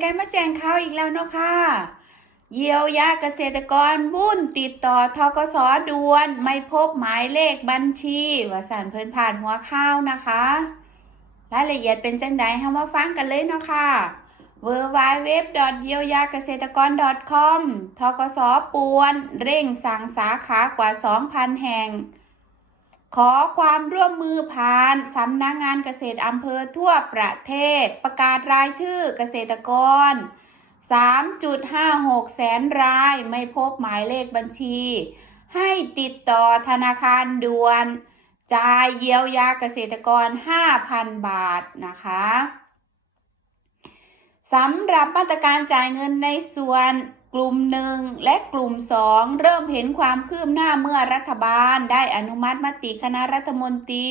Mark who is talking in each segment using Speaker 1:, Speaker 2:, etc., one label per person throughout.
Speaker 1: ไกมาแจ้งข่าวอีกแล้วเนาะค่ะ เยียวยาเกษตรกรบุ้นติดต่อทกสด่วน ไม่พบหมายเลขบัญชีว่าสันเพิ่นผ่านหัวข้าวนะคะรายละเอียดเป็นจังใดให้มาฟังกันเลยเนาะค่ะ w w w เยียวยาเกษตรกร .com ทกสป่วน เร่งสั่งสาขากว่า 2,000 แห่ง ขอความร่วมมือผ่านสำนักงานเกษตรอำเภอทั่วประเทศ ประกาศรายชื่อเกษตรกร 3.56 แสนรายไม่พบหมายเลขบัญชี ให้ติดต่อธนาคารด่วนจ่ายเยียวยาเกษตรกร 5,000 บาทนะคะสำหรับมาตรการจ่ายเงินในส่วน กลุ่มหนึ่งและกลุ่มสองเริ่มเห็นความคืบหน้าเมื่อรัฐบาลได้อนุมัติมติคณะรัฐมนตรี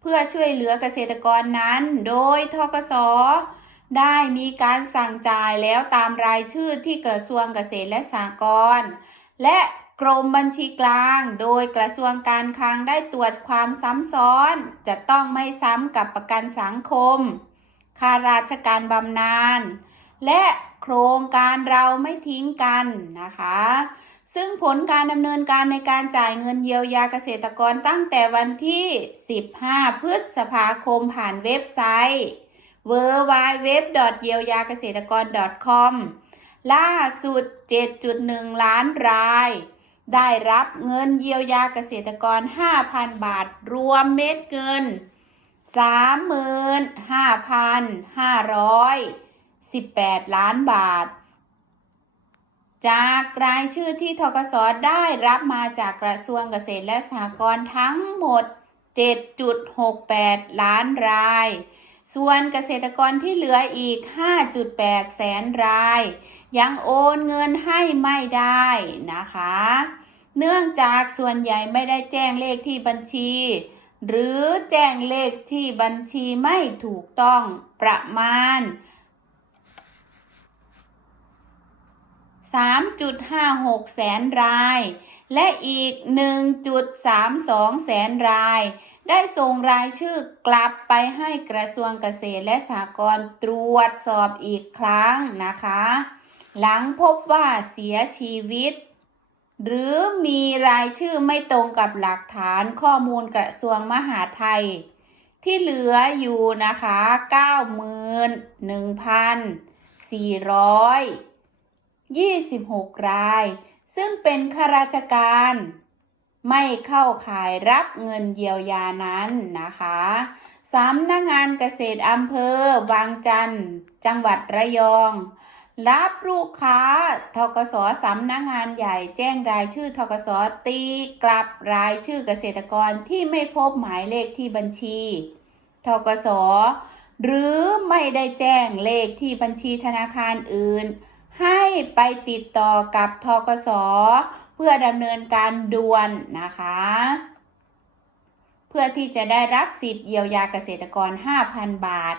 Speaker 1: เพื่อช่วยเหลือเกษตรกรนั้น โดยทกสได้มีการสั่งจ่ายแล้วตามรายชื่อที่กระทรวงเกษตรและสหกรณ์และกรมบัญชีกลาง โดยกระทรวงการคลังได้ตรวจความซ้ำซ้อน จะต้องไม่ซ้ำกับประกันสังคมข้าราชการบำนาญและ ครงการเราไม่ทิ้งกันนะคะ ซึ่งผลการดำเนินการในการจ่ายเงินเยียวยาเกษตรกรตั้งแต่วันที่ 15 พฤษภาคมผ่านเว็บไซต์ w w w เยียวยาเกษตรกร .com ล่าสุด 7.1 ล้านราย ได้รับเงินเยียวยาเกษตรกร 5,000 บาท รวมเม็ดเงิน 35,500 18 ล้านบาท จากรายชื่อที่ทกสได้รับมาจากกระทรวงเกษตรและสหกรณ์ทั้งหมด 7.68 ล้านราย ส่วนเกษตรกรที่เหลืออีก 5.8 แสนราย ยังโอนเงินให้ไม่ได้นะคะเนื่องจากส่วนใหญ่ไม่ได้แจ้งเลขที่บัญชี หรือแจ้งเลขที่บัญชีไม่ถูกต้องประมาณ 3.56 แสนราย และอีก 1.32 แสนราย ได้ส่งรายชื่อกลับไปให้กระทรวงเกษตรและสหกรณ์ตรวจสอบอีกครั้งนะคะ หลังพบว่าเสียชีวิต หรือมีรายชื่อไม่ตรงกับหลักฐานข้อมูลกระทรวงมหาดไทย ที่เหลืออยู่นะคะ 91,400 26 ราย ซึ่งเป็นข้าราชการ ไม่เข้าข่ายรับเงินเยียวยานั้นนะคะสำนักงานเกษตรอำเภอวังจันทร์ จังหวัดระยอง รับลูกค้าทกสสำนักงานใหญ่แจ้งรายชื่อทกสตีกลับรายชื่อเกษตรกรที่ไม่พบหมายเลขที่บัญชีทกสหรือไม่ได้แจ้งเลขที่บัญชีธนาคารอื่น ให้ไปติดต่อกับทกสเพื่อดำเนินการด่วนนะคะ เพื่อที่จะได้รับสิทธิ์เยียวยาเกษตรกร 5,000 บาท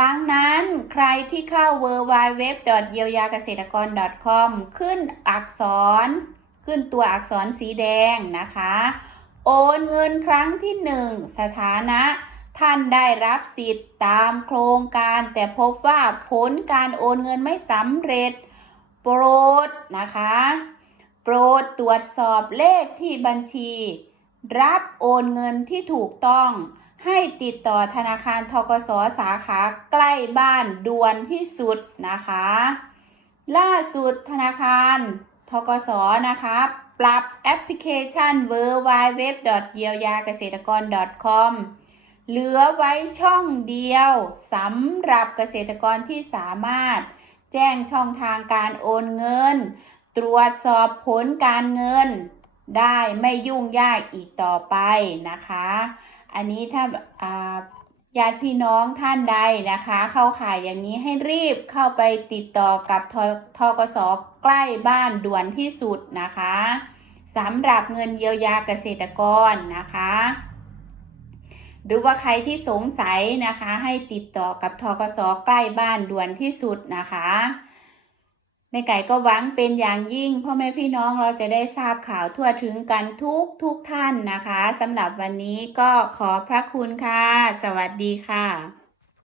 Speaker 1: ดังนั้นใครที่เข้า w w w เยียวยาเกษตรกร .com ขึ้นอักษร ขึ้นตัวอักษรสีแดงนะคะ โอนเงินครั้งที่ 1 สถานะท่านได้รับสิทธิ์ตามโครงการแต่พบว่าผลการโอนเงินไม่สำเร็จ ปรดนะคะ โปรดตรวจสอบเลขที่บัญชี รับโอนเงินที่ถูกต้องให้ติดต่อธนาคารทกสสาขาใกล้บ้านด่วนที่สุดนะคะ ล่าสุดธนาคารทกสนะคะ ปรับแอปพลิเคชัน w w w เยียวยาเกษตรกร .com เหลือไว้ช่องเดียวสำหรับเกษตรกรที่สามารถ แจ้งช่องทางการโอนเงิน ตรวจสอบผลการเงิน ได้ไม่ยุ่งยากอีกต่อไปนะคะ อันนี้ถ้าญาติพี่น้องท่านใดนะคะ เข้าข่ายอย่างนี้ให้รีบเข้าไปติดต่อกับททกสใกล้บ้านด่วนที่สุดนะคะสำหรับเงินเยียวยาเกษตรกรนะคะ หรือว่าใครที่สงสัยนะคะ ให้ติดต่อกับทกสใกล้บ้านด่วนที่สุดนะคะแม่ไก่ก็หวังเป็นอย่างยิ่งพ่อแม่พี่น้องเราจะได้ทราบข่าวทั่วถึงกันทุกทุกท่านนะคะสำหรับวันนี้ก็ขอพระคุณค่ะ สวัสดีค่ะ